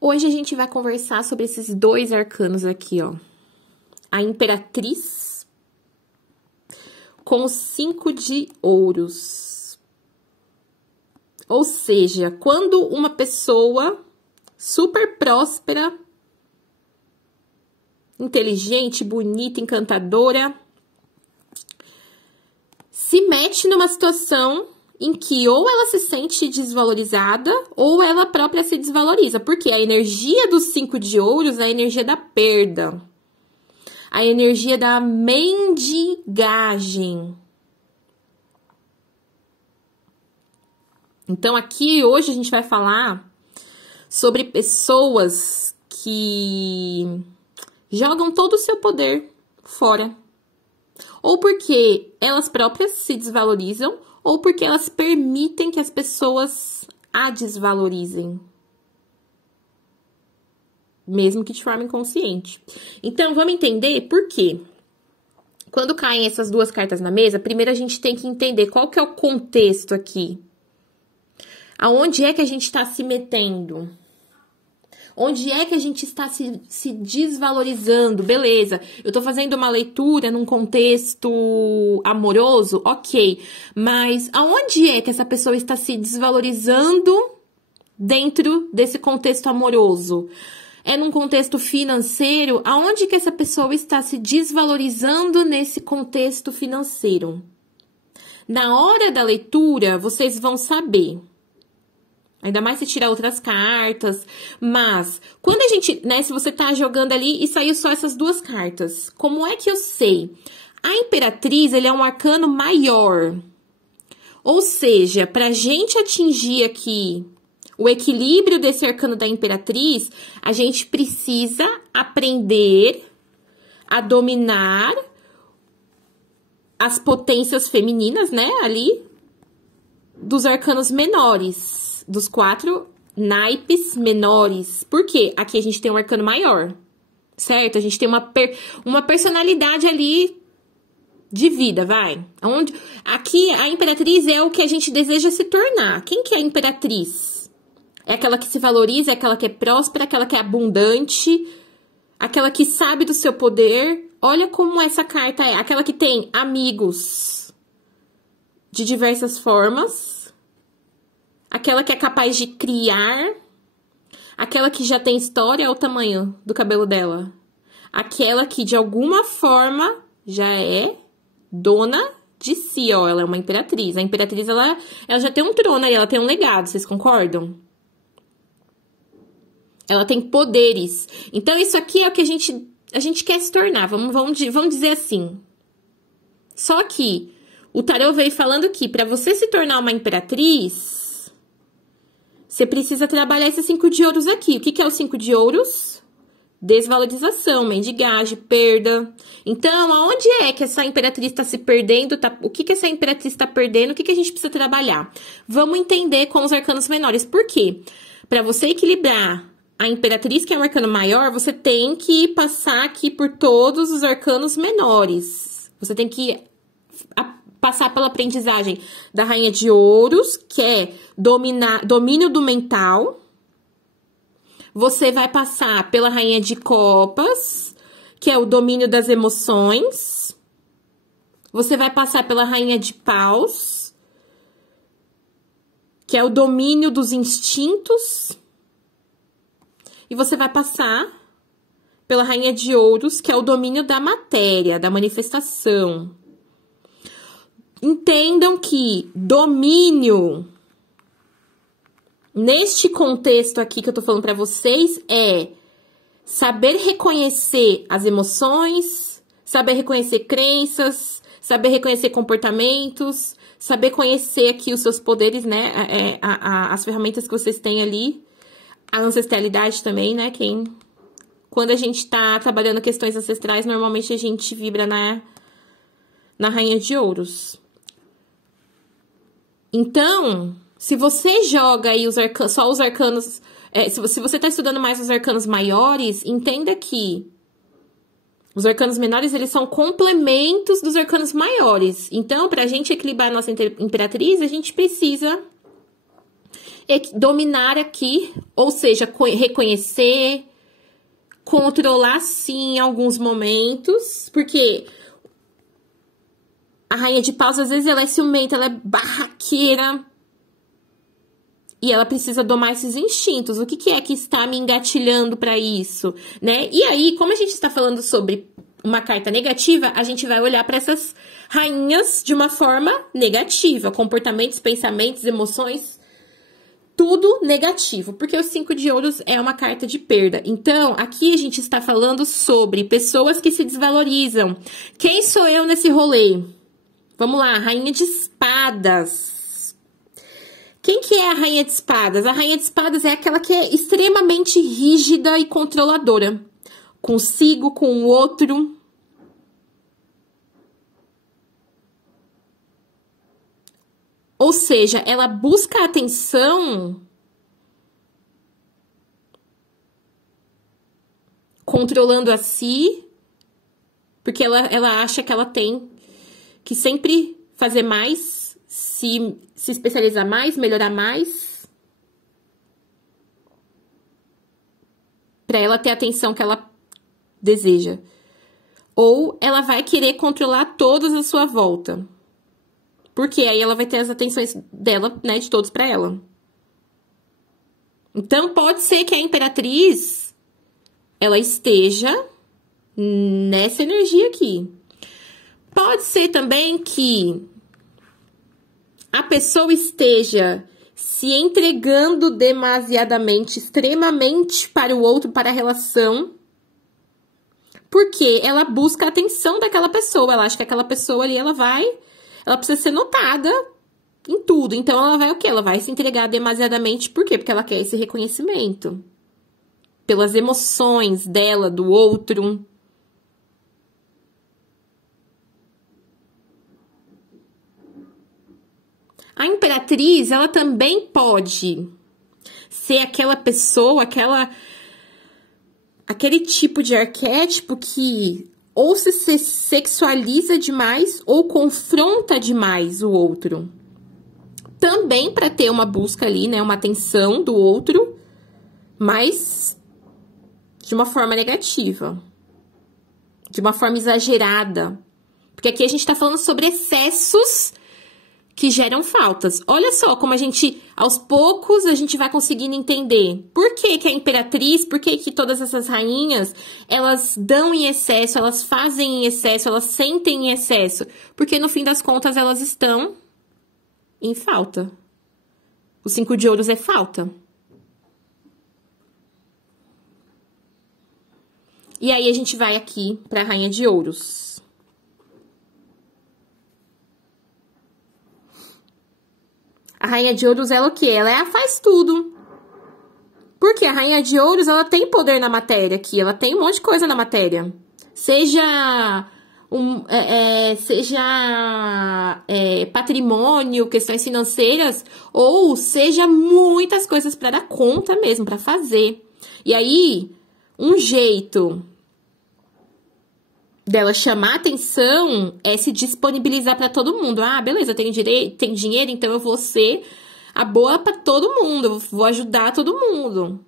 Hoje a gente vai conversar sobre esses dois arcanos aqui, ó. A Imperatriz com os 5 de ouros. Ou seja, quando uma pessoa super próspera, inteligente, bonita, encantadora, se mete numa situação em que ou ela se sente desvalorizada ou ela própria se desvaloriza. Porque a energia dos 5 de ouros é a energia da perda. A energia da mendigagem. Então, aqui, hoje, a gente vai falar sobre pessoas que jogam todo o seu poder fora. Ou porque elas próprias se desvalorizam, ou porque elas permitem que as pessoas a desvalorizem. Mesmo que de forma inconsciente. Então, vamos entender por quê. Quando caem essas duas cartas na mesa, primeiro a gente tem que entender qual que é o contexto aqui. Aonde é que a gente está se metendo? Onde é que a gente está se desvalorizando? Beleza, eu tô fazendo uma leitura num contexto amoroso, ok. Mas aonde é que essa pessoa está se desvalorizando dentro desse contexto amoroso? É num contexto financeiro? Aonde que essa pessoa está se desvalorizando nesse contexto financeiro? Na hora da leitura, vocês vão saber. Ainda mais se tirar outras cartas. Mas, quando a gente, né, se você tá jogando ali e saiu só essas duas cartas, como é que eu sei? A Imperatriz, ele é um arcano maior. Ou seja, pra gente atingir aqui o equilíbrio desse arcano da Imperatriz, a gente precisa aprender a dominar as potências femininas, né, ali, dos arcanos menores. Dos 4 naipes menores. Por quê? Aqui a gente tem um arcano maior, certo? A gente tem uma personalidade ali de vida, vai. Aqui a Imperatriz é o que a gente deseja se tornar. Quem que é a Imperatriz? É aquela que se valoriza, é aquela que é próspera, aquela que é abundante, aquela que sabe do seu poder. Olha como essa carta é. Aquela que tem amigos de diversas formas. Aquela que é capaz de criar. Aquela que já tem história ao tamanho do cabelo dela. Aquela que, de alguma forma, já é dona de si, ó. Ela é uma imperatriz. A imperatriz, ela já tem um trono aí, ela tem um legado, vocês concordam? Ela tem poderes. Então, isso aqui é o que a gente quer se tornar. Vamos dizer assim. Só que o tarô veio falando que para você se tornar uma imperatriz, você precisa trabalhar esses 5 de ouros aqui. O que é o 5 de ouros? Desvalorização, mendigagem, perda. Então, aonde é que essa imperatriz está se perdendo? O que essa imperatriz está perdendo? O que a gente precisa trabalhar? Vamos entender com os arcanos menores. Por quê? Para você equilibrar a imperatriz, que é um arcano maior, você tem que passar aqui por todos os arcanos menores. Você tem que passar pela aprendizagem da Rainha de Ouros, que é domínio do mental. Você vai passar pela Rainha de Copas, que é o domínio das emoções. Você vai passar pela Rainha de Paus, que é o domínio dos instintos. E você vai passar pela Rainha de Ouros, que é o domínio da matéria, da manifestação. Entendam que domínio, neste contexto aqui que eu tô falando pra vocês, é saber reconhecer as emoções, saber reconhecer crenças, saber reconhecer comportamentos, saber conhecer aqui os seus poderes, né? As ferramentas que vocês têm ali, a ancestralidade também, né? Quando a gente tá trabalhando questões ancestrais, normalmente a gente vibra na Rainha de Ouros. Então, se você joga aí só os arcanos... se você tá estudando mais os arcanos maiores, entenda que os arcanos menores, eles são complementos dos arcanos maiores. Então, pra gente equilibrar a nossa imperatriz, a gente precisa dominar aqui, ou seja, reconhecer, controlar sim em alguns momentos, porque a rainha de paus, às vezes, ela é ciumenta, ela é barraqueira, e ela precisa domar esses instintos. O que é que está me engatilhando para isso, né? E aí, como a gente está falando sobre uma carta negativa, a gente vai olhar para essas rainhas de uma forma negativa. Comportamentos, pensamentos, emoções, tudo negativo. Porque o 5 de ouros é uma carta de perda. Então, aqui a gente está falando sobre pessoas que se desvalorizam. Quem sou eu nesse rolê? Vamos lá, rainha de espadas. Quem que é a rainha de espadas? A rainha de espadas é aquela que é extremamente rígida e controladora. Consigo, com o outro. Ou seja, ela busca atenção controlando a si, porque ela acha que ela tem que sempre fazer mais, se especializar mais, melhorar mais, para ela ter a atenção que ela deseja. Ou ela vai querer controlar todos à sua volta. Porque aí ela vai ter as atenções dela, né, de todos para ela. Então, pode ser que a imperatriz, ela esteja nessa energia aqui. Pode ser também que a pessoa esteja se entregando demasiadamente, extremamente para o outro, para a relação, porque ela busca a atenção daquela pessoa. Ela acha que aquela pessoa ali, ela precisa ser notada em tudo. Então, ela vai o quê? Ela vai se entregar demasiadamente. Por quê? Porque ela quer esse reconhecimento. Pelas emoções dela, do outro. A imperatriz, ela também pode ser aquela pessoa, aquele tipo de arquétipo que ou se sexualiza demais ou confronta demais o outro. Também para ter uma busca ali, né, uma atenção do outro, mas de uma forma negativa, de uma forma exagerada. Porque aqui a gente tá falando sobre excessos que geram faltas. Olha só como a gente, aos poucos, a gente vai conseguindo entender por que que a imperatriz, por que que todas essas rainhas, elas dão em excesso, elas fazem em excesso, elas sentem em excesso. Porque, no fim das contas, elas estão em falta. O 5 de ouros é falta. E aí, a gente vai aqui para a rainha de ouros. A rainha de ouros, ela o quê? Ela faz tudo. Porque a rainha de ouros, ela tem poder na matéria aqui. Ela tem um monte de coisa na matéria. Seja patrimônio, questões financeiras, ou seja muitas coisas para dar conta mesmo, para fazer. E aí, um jeito dela chamar atenção é se disponibilizar para todo mundo. Ah, beleza, tem dinheiro, então eu vou ser a boa para todo mundo, eu vou ajudar todo mundo.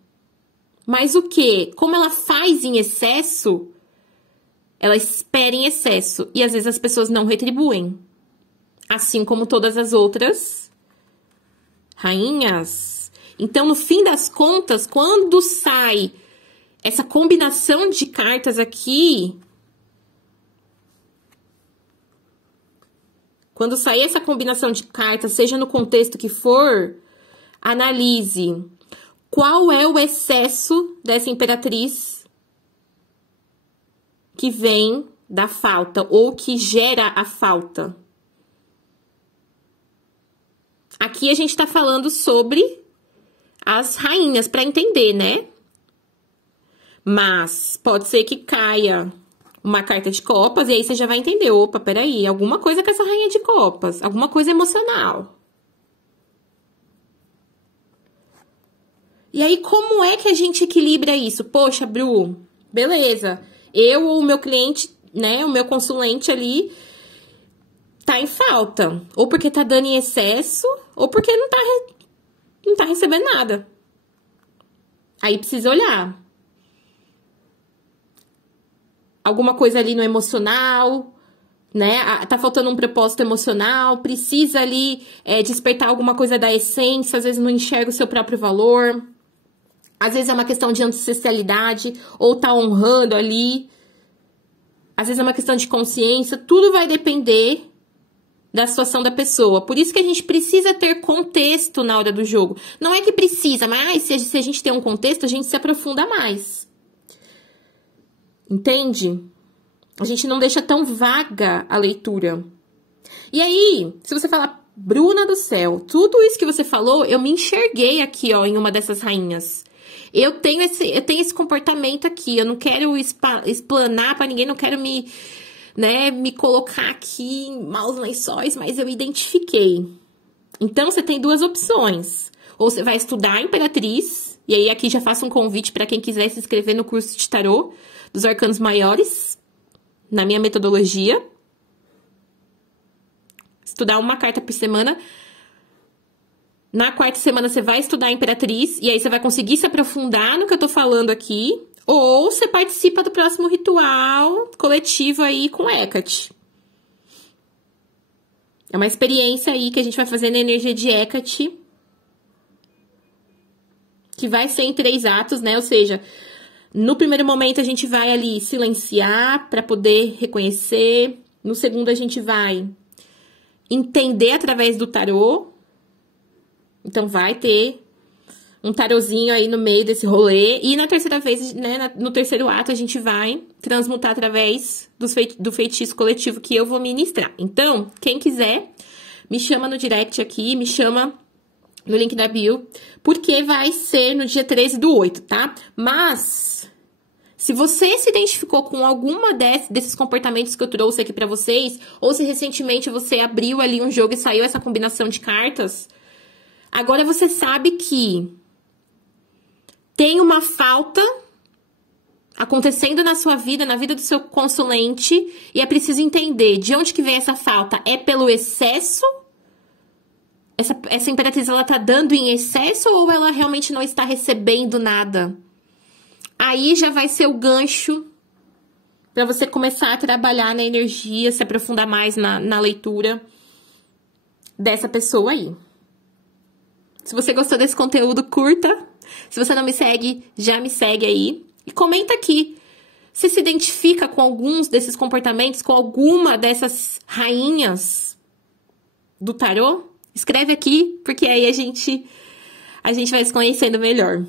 Mas o quê? Como ela faz em excesso, ela espera em excesso. E às vezes as pessoas não retribuem. Assim como todas as outras rainhas. Então, no fim das contas, quando sai essa combinação de cartas aqui, quando sair essa combinação de cartas, seja no contexto que for, analise qual é o excesso dessa imperatriz que vem da falta ou que gera a falta. Aqui a gente tá falando sobre as rainhas, para entender, né? Mas pode ser que caia uma carta de copas, e aí você já vai entender, opa, peraí, alguma coisa com essa rainha de copas, alguma coisa emocional. E aí, como é que a gente equilibra isso? Poxa, Bru, beleza, eu ou o meu cliente, né, o meu consulente ali, tá em falta. Ou porque tá dando em excesso, ou porque não tá não tá recebendo nada. Aí precisa olhar. Alguma coisa ali no emocional, né? Tá faltando um propósito emocional, precisa ali despertar alguma coisa da essência, às vezes não enxerga o seu próprio valor. Às vezes é uma questão de ancestralidade, ou tá honrando ali. Às vezes é uma questão de consciência. Tudo vai depender da situação da pessoa. Por isso que a gente precisa ter contexto na hora do jogo. Não é que precisa, mas se a gente tem um contexto, a gente se aprofunda mais. Entende? A gente não deixa tão vaga a leitura. E aí, se você falar, Bruna do céu, tudo isso que você falou, eu me enxerguei aqui, ó, em uma dessas rainhas. Eu tenho esse comportamento aqui, eu não quero explanar pra ninguém, não quero me colocar aqui em maus lençóis, mas eu identifiquei. Então, você tem duas opções. Ou você vai estudar a Imperatriz, e aí aqui já faço um convite para quem quiser se inscrever no curso de tarô dos arcanos maiores, na minha metodologia. Estudar uma carta por semana. Na quarta semana você vai estudar a Imperatriz, e aí você vai conseguir se aprofundar no que eu tô falando aqui. Ou você participa do próximo ritual coletivo aí com Hecate. É uma experiência aí que a gente vai fazer na energia de Hecate, que vai ser em 3 atos, né? Ou seja, no primeiro momento a gente vai ali silenciar para poder reconhecer. No segundo a gente vai entender através do tarô. Então vai ter um tarozinho aí no meio desse rolê. E na terceira vez, né, no terceiro ato, a gente vai transmutar através do feitiço coletivo que eu vou ministrar. Então, quem quiser, me chama no direct aqui, me chama no link da bio, porque vai ser no dia 13/8, tá? Mas, se você se identificou com alguma desses comportamentos que eu trouxe aqui pra vocês, ou se recentemente você abriu ali um jogo e saiu essa combinação de cartas, agora você sabe que tem uma falta acontecendo na sua vida, na vida do seu consulente, e é preciso entender de onde que vem essa falta. É pelo excesso? Essa Imperatriz, ela tá dando em excesso ou ela realmente não está recebendo nada? Aí já vai ser o gancho para você começar a trabalhar na energia, se aprofundar mais na leitura dessa pessoa aí. Se você gostou desse conteúdo, curta. Se você não me segue, já me segue aí. E comenta aqui. Você se identifica com alguns desses comportamentos, com alguma dessas rainhas do tarô? Escreve aqui, porque aí a gente vai se conhecendo melhor.